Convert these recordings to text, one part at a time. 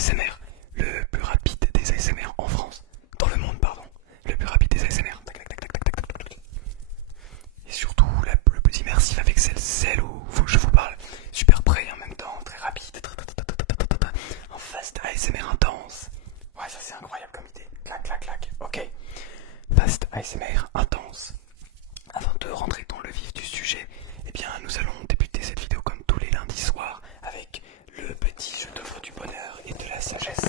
ASMR, le plus rapide des ASMR en France, dans le monde, pardon, le plus rapide des ASMR. Tac, tac, tac, tac, tac, tac, tac. Et surtout le plus immersif avec celle où je vous parle super près et en même temps très rapide, en fast ASMR intense. Ouais, ça c'est incroyable comme idée. Clac, clac, clac. Ok, fast ASMR intense. Avant de rentrer dans le vif du sujet, eh bien nous allons débuter cette vidéo comme tous les lundis soirs avec le petit jeu d'offre du bonheur et de la sagesse.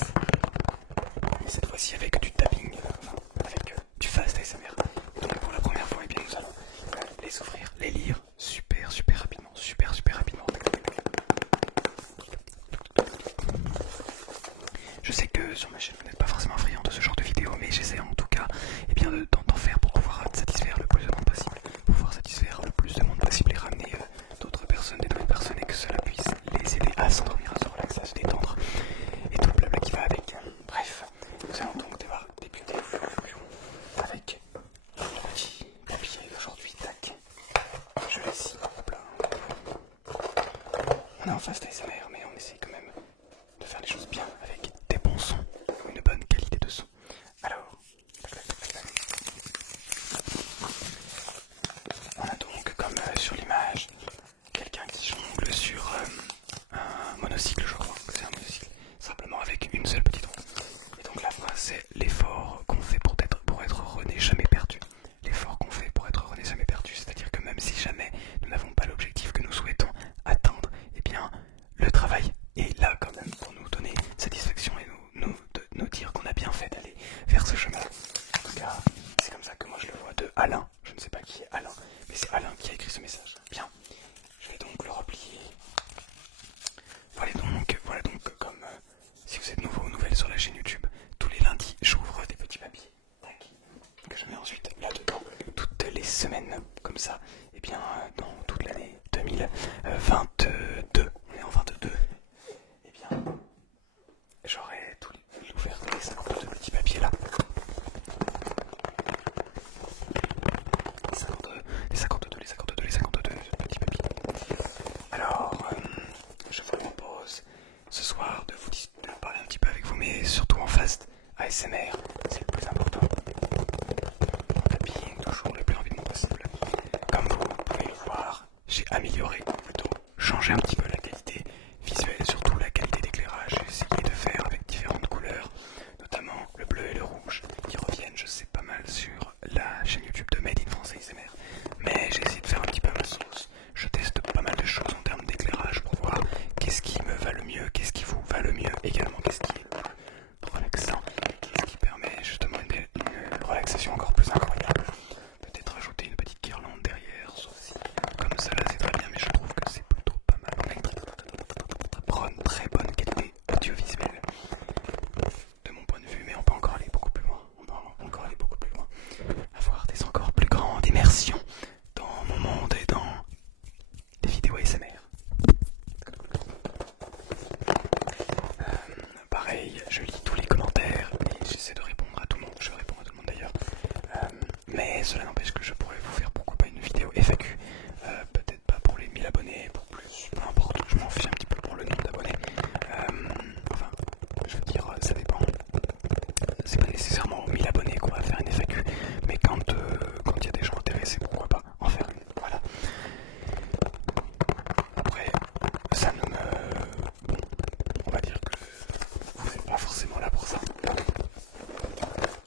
Et cette fois-ci avec du tapping, enfin avec du fast ASMR. Donc pour la première fois, eh bien nous allons les ouvrir, les lire super rapidement, super rapidement. Je sais que sur ma chaîne vous n'êtes pas forcément friand de ce genre de vidéo, mais j'essaie en tout cas d'en faire pour pouvoir satisfaire le plus de monde possible, pouvoir satisfaire le plus de monde possible et ramener d'autres personnes, des nouvelles personnes et que cela puisse les aider à s'endormir, à se relaxer, à se détendre et tout le blabla qui va avec. Bref, nous allons donc devoir débuter avec le petit papier aujourd'hui. Tac, je laisse. Hop là. On est en fast ASMR, mais on essaie quand même de faire les choses bien avec des bons sons ou une bonne qualité de son. Alors, on a donc comme sur l'image quelqu'un qui jongle sur un monocycle, je crois que c'est un monocycle, simplement avec une seule petite roue. Et donc la phrase c'est l'effort qu'on fait pour être heureux n'est jamais perdu. L'effort qu'on fait pour être heureux n'est jamais perdu, c'est-à-dire que même si jamais nous n'avons pas l'objectif que nous souhaitons atteindre, eh bien le travail est là quand même pour nous donner satisfaction et nous dire qu'on a bien fait d'aller vers ce chemin. En tout cas, c'est comme ça que moi je le vois, de Alain. Je ne sais pas qui est Alain, mais c'est Alain qui a écrit ce message. Bien, je vais donc le replier. Voilà donc comme si vous êtes nouveau ou nouvelle sur la chaîne YouTube, tous les lundis j'ouvre des petits papiers, tac, que je mets ensuite là-dedans toutes les semaines, comme ça, et bien dans toute l'année 2022, on est en 22, et bien j'aurai ouvert les 52 petits papiers là. 52, les 52 petits papiers. Alors, je vous propose ce soir de parler un petit peu avec vous, mais surtout en fast ASMR, c'est le plus important. Tapping, toujours le plus rapidement possible. Comme vous pouvez le voir, j'ai amélioré, plutôt changé un petit peu la qualité visuelle, surtout la qualité d'éclairage. J'ai essayé de faire avec différentes couleurs, notamment le bleu et le rouge, qui reviennent, je sais, pas mal sur la chaîne YouTube de Made in France ASMR. Mais j'ai essayé de faire un petit peu à ma sauce. Je teste pas mal de choses en termes d'éclairage pour voir qu'est-ce qui me va le mieux, qu'est-ce qui vous va le mieux, également qu'est-ce qui est plus relaxant, qu'est-ce qui permet justement une relaxation encore plus incroyable. Peut-être ajouter une petite guirlande derrière, sauf si comme cela c'est très bien, mais je trouve que c'est plutôt pas mal. On a une très bonne qualité audiovisuelle de mon point de vue, mais on peut encore aller beaucoup plus loin. Avoir des encore plus grandes immersions dans mon monde et dans des vidéos ASMR. Pareil, je lis tous les commentaires et j'essaie de répondre à tout le monde. Je réponds à tout le monde d'ailleurs. Mais cela n'empêche que je pourrais vous faire pourquoi pas une vidéo FAQ. Peut-être pas pour les 1000 abonnés, pour plus, peu importe. Je m'en fiche un petit peu pour le nombre d'abonnés. Enfin, je veux dire, ça dépend. C'est pas nécessairement aux 1000 abonnés qu'on va faire une FAQ, mais quand il y a des gens intéressés, pourquoi pas en faire une. Voilà. Après, ça ne me... Bon, on va dire que vous n'êtes pas forcément là pour ça.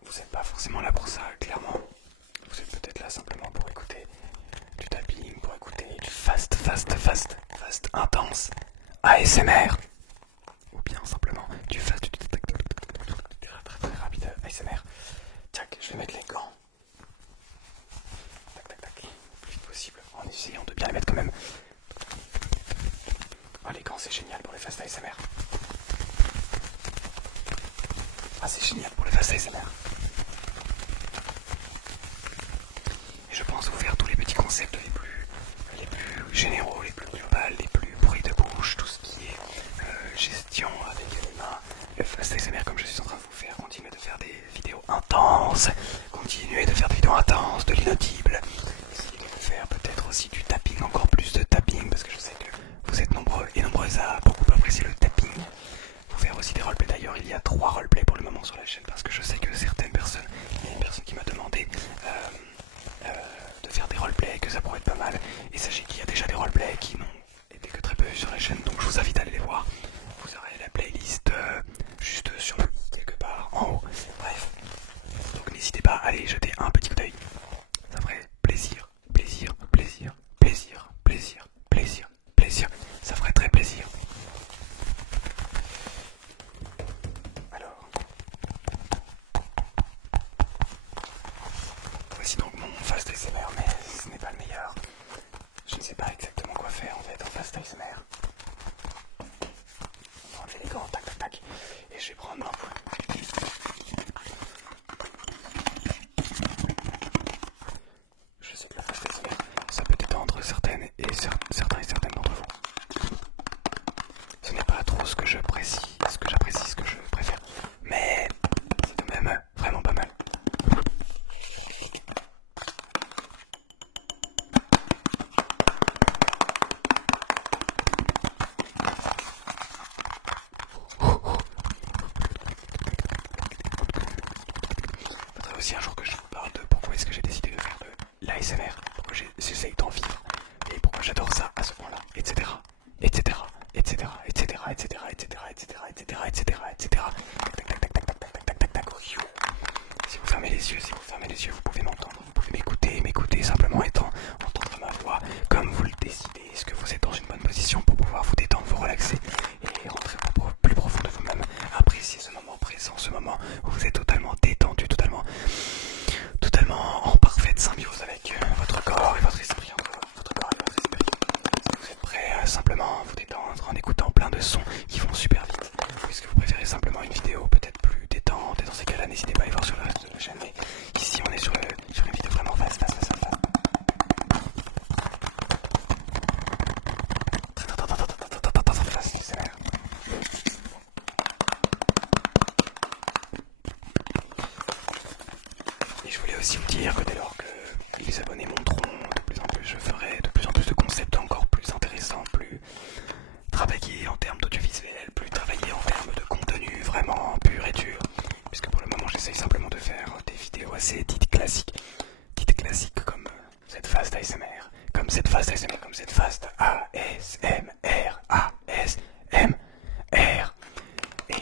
Vous n'êtes pas forcément là pour ça, clairement. Vous êtes peut-être là simplement pour écouter du tapping, pour écouter du fast intense ASMR. Ou bien simplement du fast très rapide ASMR. Tac, je vais mettre les gants. Tac, le plus vite possible, en essayant de bien les mettre quand même. Oh, les gants c'est génial pour les fast ASMR. Ah, c'est génial pour les fast ASMR. Et je pense vous faire tous les petits concepts les plus généraux, les plus globales, les plus bruits de bouche, tout ce qui est gestion avec les mains, le fast ASMR comme je suis en train de vous faire, continuer de faire des vidéos intenses, continuer de faire des vidéos intenses, de l'inaudible, essayer de faire peut-être aussi du tapping, encore plus de tapping, parce que je sais que vous êtes nombreux et nombreuses à beaucoup apprécier le tapping, vous faire aussi des roleplays y a 3 roleplays pour le moment sur la chaîne parce que je sais que certaines personnes, il y a une personne qui m'a demandé de faire des roleplays, que ça pourrait être pas mal. Et sachez qu'il y a déjà des roleplays qui n'ont été que très peu vus sur la chaîne, donc je vous invite à aller les voir. Vous aurez la playlist juste sur le quelque part en haut. Bref, donc n'hésitez pas à aller jeter un petit coup d'œil. Ça ferait plaisir, plaisir, plaisir, plaisir, plaisir, plaisir, plaisir. Ça ferait très plaisir. Alors, voici donc mon fast ASMR, mais ce n'est pas le meilleur. Je ne sais pas exactement quoi faire en fait en fast ASMR. On va enlever les gants, tac tac tac. Et je vais prendre un point. Je sais que la fast ASMR, ça peut détendre certaines et certaines d'entre vous. Ce n'est pas trop ce que j'apprécie, ce que je préfère. Mais c'est quand même vraiment pas mal. Il faudrait aussi un jour que je vous parle de pourquoi est-ce que j'ai décidé de faire de l'ASMR, pourquoi j'essaye d'en vivre et pourquoi j'adore ça à ce point-là, etc. etc. etc. etc. etc. etc. etc. etc. etc. etc. Si vous fermez les yeux, vous pouvez m'entendre, vous pouvez m'écouter simplement étant entendre ma voix comme vous le décidez. Est-ce que vous êtes dans une bonne position pour pouvoir vous détendre, vous relaxer et rentrer plus profond de vous-même, apprécier ce moment présent, ce moment où vous êtes totalement détendu, totalement en parfaite symbiose avec votre corps et votre esprit, Vous êtes prêts à simplement vous détendre en écoutant plein de sons qui vont super vite. Ou est-ce que vous préférez simplement une vidéo peut-être plus détente? Et dans ces cas-là, n'hésitez pas à aller voir sur le reste de la chaîne. Mais ici, on est sur une vidéo vraiment fast. Et je voulais aussi vous dire que dès lors que les abonnés monteront de plus en plus, je ferai de plus en plus de concepts encore plus intéressants, plus travaillés en termes d'audiovisuel, plus travaillés en termes de contenu vraiment pur et dur. Puisque pour le moment j'essaye simplement de faire des vidéos assez dites classiques comme cette fast ASMR, comme cette fast ASMR, et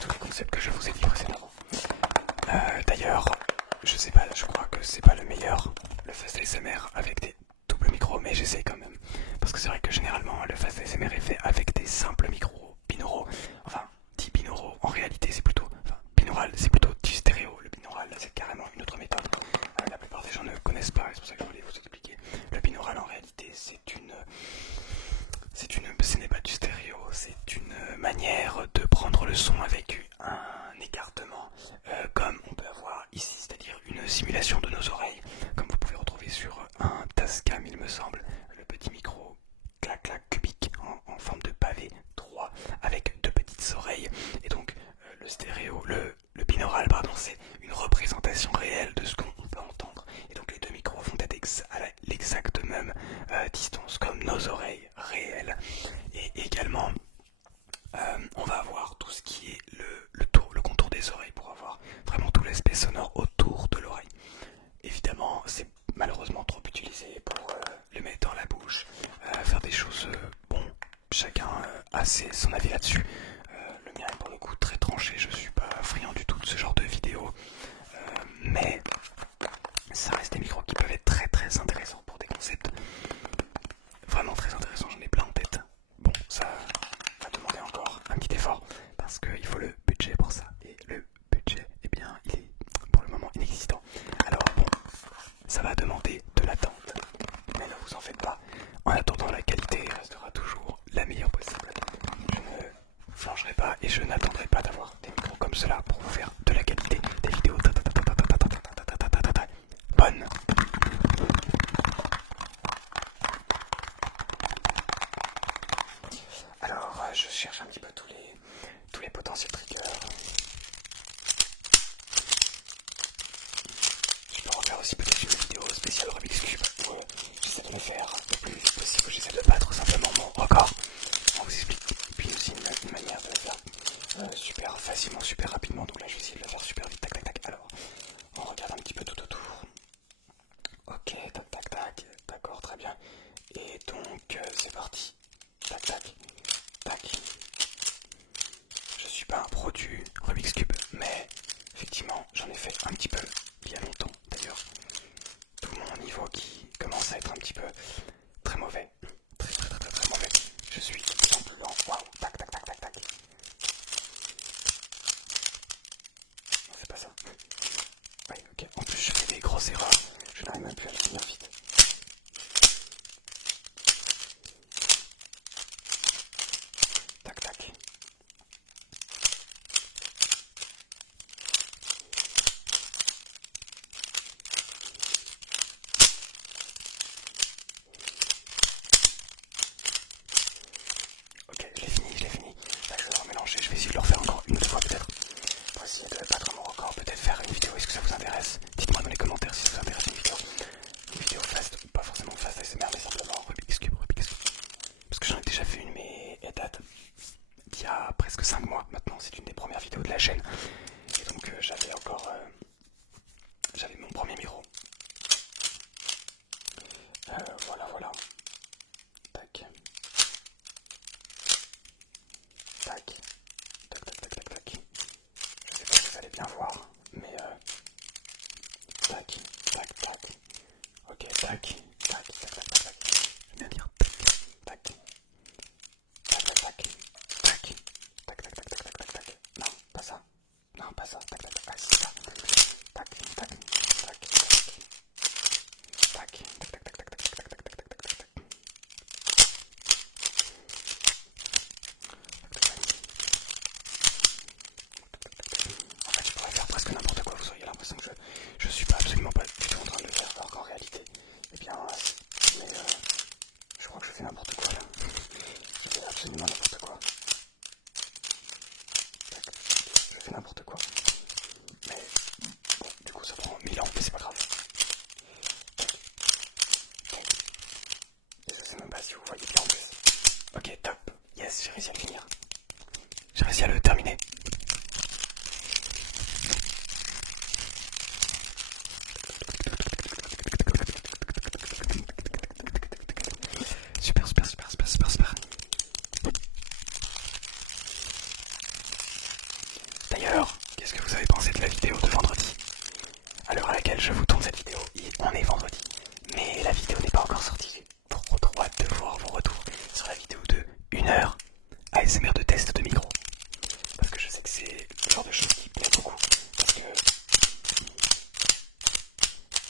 tous les concepts que je vous ai dit précédemment. D'ailleurs, je sais pas, je crois que c'est pas le meilleur, le fast ASMR avec des doubles micros, mais j'essaye quand même. Parce que c'est vrai que généralement, le fast ASMR est fait avec des simples micros binauraux. Enfin, dit binauraux, en réalité c'est plutôt, binaural, c'est plutôt du stéréo. Le binaural, c'est carrément une autre méthode. La plupart des gens ne connaissent pas, c'est pour ça que je voulais vous expliquer. Le binaural, en réalité, ce n'est pas du stéréo, c'est une manière de prendre le son avec un écartement comme on peut avoir ici, c'est-à-dire une simulation de nos oreilles, comme vous pouvez retrouver sur un Tascam, il me semble, le petit micro clac-clac cubique en forme de pavé droit avec deux petites oreilles. Et donc le stéréo, le binaural, pardon, c'est une représentation réelle de ce qu'on peut entendre. Et donc les deux micros vont être à l'exacte même distance comme nos oreilles réelles. Et également on va avoir tout ce qui est le contour des oreilles pour avoir vraiment tout l'aspect sonore autour de l'oreille. Évidemment, c'est malheureusement trop utilisé pour le mettre dans la bouche, faire des choses, bon, chacun a son avis là-dessus. Le mien est pour le coup très tranché, je suis pas friand du tout de ce genre de vidéo, mais ça reste des micros qui peuvent être très très intéressants pour des concepts vraiment très intéressants, j'en ai plein en tête. Bon, ça va demander encore un petit effort parce qu'il faut le budget pour ça, et le budget, eh bien, il est pour le moment inexistant. Alors bon, ça va demander de l'attente, mais ne vous en faites pas. En attendant, la qualité restera toujours la meilleure possible. Je ne flancherai pas et je n'attendrai pas d'avoir des micros comme cela pour vous faire de la qualité, des vidéos bonnes. Alors, je cherche un petit peu tous les potentiels triggers. Je peux en faire aussi peut-être une vidéo spéciale Rubik's Cube où j'essaie de me faire le plus vite possible, j'essaie de battre simplement mon record. On vous explique. Et puis aussi une manière de le faire facilement, super rapidement. Donc là, je vais essayer de le faire super vite. Tac, tac, tac. Alors, on regarde un petit peu tout autour. Ok, tac, tac, tac. D'accord, très bien. Et donc, c'est parti. Tac, tac, tac. Je suis pas un pro du Rubik's Cube, mais effectivement, j'en ai fait un petit peu il y a longtemps. D'ailleurs, tout mon niveau qui commence à être un petit peu très mauvais. Très, très, très, très, très mauvais. Je suis de plus en plus lent. Waouh, tac, tac, tac, tac, tac. Non, c'est pas ça. Ouais, ok. En plus, je fais des grosses erreurs. Je n'arrive même plus à le finir vite. Tac, tac. Ok, je l'ai fini, je l'ai fini. Là, je vais le remélanger. Je vais essayer de le refaire encore une autre fois peut-être. Pour essayer de battre mon record. Peut-être faire une vidéo. Est-ce que ça vous intéresse? Dites-moi dans les commentaires si ça vous intéresse une vidéo. Une vidéo fast, ou pas forcément fast ASMR, mais simplement Rubik's Cube, Rubik's Cube. Parce que j'en ai déjà fait une, mais elle date d'il y a presque 5 mois maintenant. C'est une des premières vidéos de la chaîne. Et donc j'avais encore... j'avais mon premier micro. Voilà, voilà. Tac. Tac. Tac, tac, tac, tac, tac. Je sais pas si vous allez bien voir, mais tac, tac, tac. Ok, tac, tac, tac, tac, tac, tac. Je vais bien dire tac, tac, tac, tac, tac, tac, tac, tac, tac, tac, tac, tac, tac. Non, pas ça. Non, pas ça. Tac, tac, tac. Ah, c'est ça. Tac, tac, tac, tac, tac, tac, tac, tac, tac, tac, tac, tac, tac, tac, tac, tac. En fait, je pourrais faire presque n'importe quoi, vous auriez l'impression que je suis pas absolument pas du tout en train de le faire, alors qu'en réalité, eh bien, mais je crois que je fais n'importe quoi là. Je fais absolument n'importe quoi. Je fais n'importe quoi. Mais bon, du coup, ça prend 1000 ans, mais c'est pas grave. Et je sais même pas si vous voyez bien en plus. Ok, top. Yes, j'ai réussi à le finir. J'ai réussi à le terminer. Super, super, super, super, super, super. D'ailleurs, qu'est-ce que vous avez pensé de la vidéo de vendredi? À l'heure à laquelle je vous tourne cette vidéo, on est vendredi. Mais la vidéo n'est pas encore sortie. J'ai trop hâte de voir vos retours sur la vidéo de 1 heure ASMR de test de micro. Parce que je sais que c'est le genre de choses qui plaît beaucoup. Parce que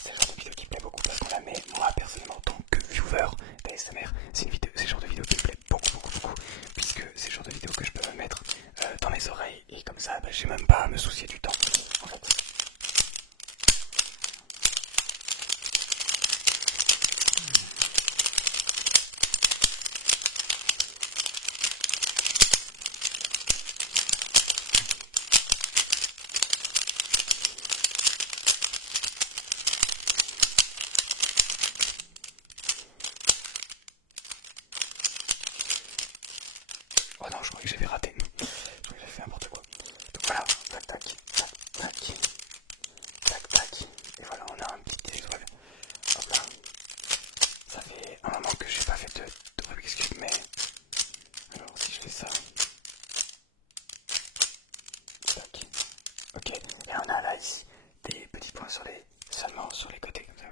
c'est le genre de vidéo qui plaît beaucoup. Parce qu'on la met, moi personnellement, en tant que viewer d'ASMR, c'est le genre de vidéo qui me plaît beaucoup. Puisque c'est le genre de vidéo que je peux me mettre dans mes oreilles. Et comme ça, bah, j'ai même pas à me soucier du temps. En fait. Oh non, je croyais que j'avais raté. Je croyais que j'avais fait n'importe quoi. Donc voilà, tac, tac, tac, tac, tac, tac. Et voilà, on a un petit étoile. Hop là. Ça fait un moment que j'ai pas fait de Rubik's Cube, mais alors si je fais ça, tac. Ok, et on a là ici des petits points seulement sur les côtés comme ça.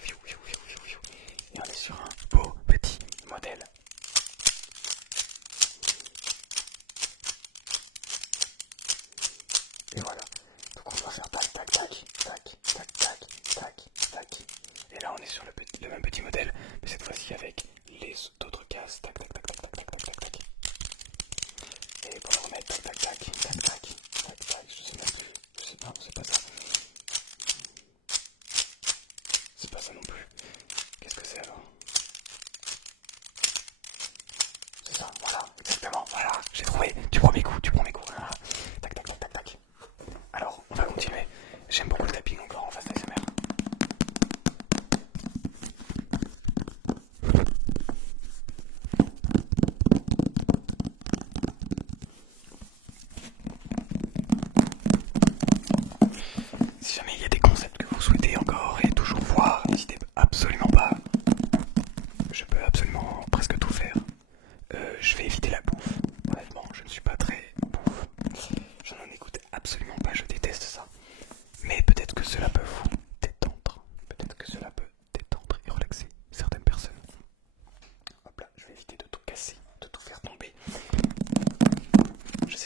Et on est sur un beau petit modèle. Et voilà. Donc on doit faire tac, tac, tac, tac, tac, tac, tac, tac. Et là on est sur le même petit modèle, mais cette fois-ci avec les autres cases. Tac, tac, tac, tac, tac, tac, tac, tac, tac. Et pour le remettre, tac, tac, tac, tac, tac, tac, tac. Je sais même plus. Je sais pas, c'est pas ça. C'est pas ça non plus. Qu'est-ce que c'est alors? C'est ça, voilà, exactement, voilà. J'ai trouvé du premier coup, Voilà. Tac, tac, tac, tac, tac. Alors, on va continuer. J'aime beaucoup le tapping encore en face d'ASMR.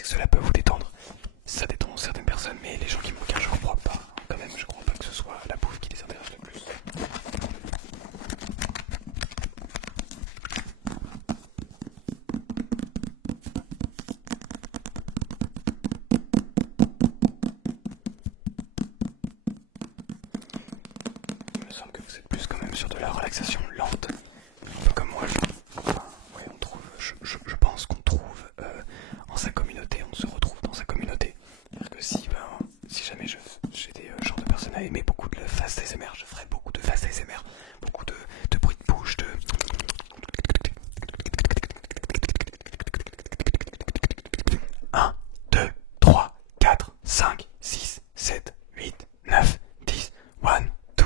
que cela peut vous détendre. Ça détend certaines personnes, mais les gens qui me regardent, je crois pas. Quand même, je crois pas que ce soit la bouffe qui les intéresse le plus. Il me semble que vous êtes plus quand même sur de la relaxation lente. Un peu comme moi, je pense qu'on trouve en sa communauté, on se retrouve dans sa communauté. C'est-à-dire que si jamais j'étais le genre de personne à aimer beaucoup de fast ASMR, je ferais beaucoup de fast ASMR, beaucoup de bruit de bouche, de... 1, 2, 3, 4, 5, 6, 7, 8, 9, 10, 1, 2,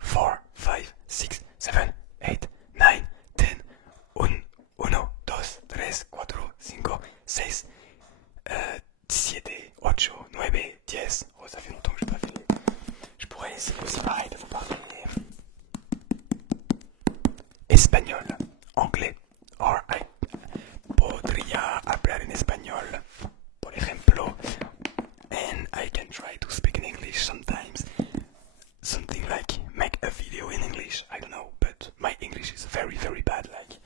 3, 4, 5, 6, 7, 8, 9, 10, 1, 2, 3, 4, 5, 6, 7, 8, 9, 10. Oh, ça fait longtemps que je n'ai pas fait. Je pourrais essayer aussi pareil de vous parler espagnol, anglais, or I podría hablar en español, por ejemplo, and I can try to speak in English sometimes. Something like make a video in English, I don't know, but my English is very very bad, like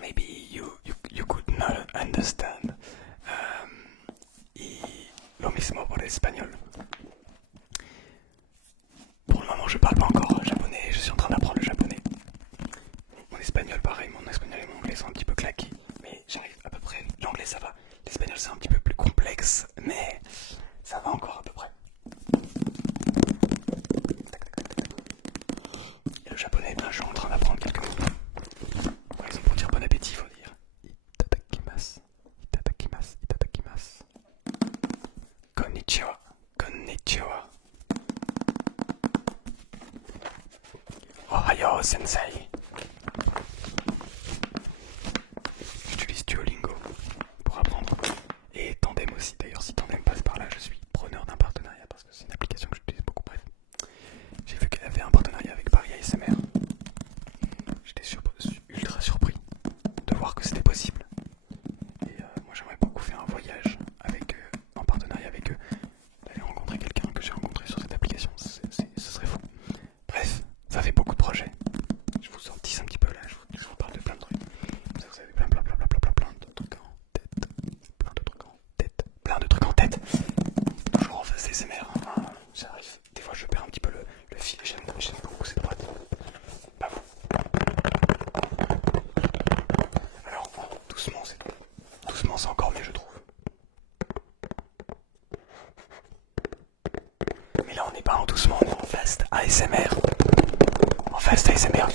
maybe you could not understand. Y lo mismo por espagnol. Pour le moment je parle pas encore japonais, je suis en train d'apprendre le japonais. Mon espagnol pareil, mon espagnol et mon anglais sont un petit peu claqués, mais j'arrive à peu près. L'anglais ça va, l'espagnol c'est un petit peu plus complexe, mais ça va encore à peu près. Et le japonais, ben, je suis en train d'apprendre quelques mots. Par exemple, pour dire bon appétit, il faut dire itadakimasu, itadakimasu, itadakimasu. Konnichiwa, konnichiwa. Ohayo sensei. J'utilise Duolingo pour apprendre. Et Tandem aussi. D'ailleurs, si Tandem passe par là, je suis preneur d'un partenariat parce que c'est une application que j'utilise beaucoup. Bref, j'ai vu qu'elle avait un partenariat avec Paris ASMR. J'étais ultra surpris de voir que c'était possible. Et moi, j'aimerais beaucoup faire un voyage avec en partenariat avec eux, d'aller rencontrer quelqu'un que j'ai rencontré sur cette application. Ce serait fou. Bref, ça fait beaucoup de projets. Je vous en tease un petit peu là, je vous parle de plein de trucs. Comme ça, vous avez plein de trucs en tête. Plein de trucs en tête. Plein de trucs en tête. Toujours en face ASMR. Hein. Ça arrive. Des fois, je perds un petit peu le fil. J'aime beaucoup cette boîte. Pas vous. Alors, doucement, c'est encore mieux, je trouve. Mais là, on n'est pas en doucement, on est en fast ASMR. En fast ASMR.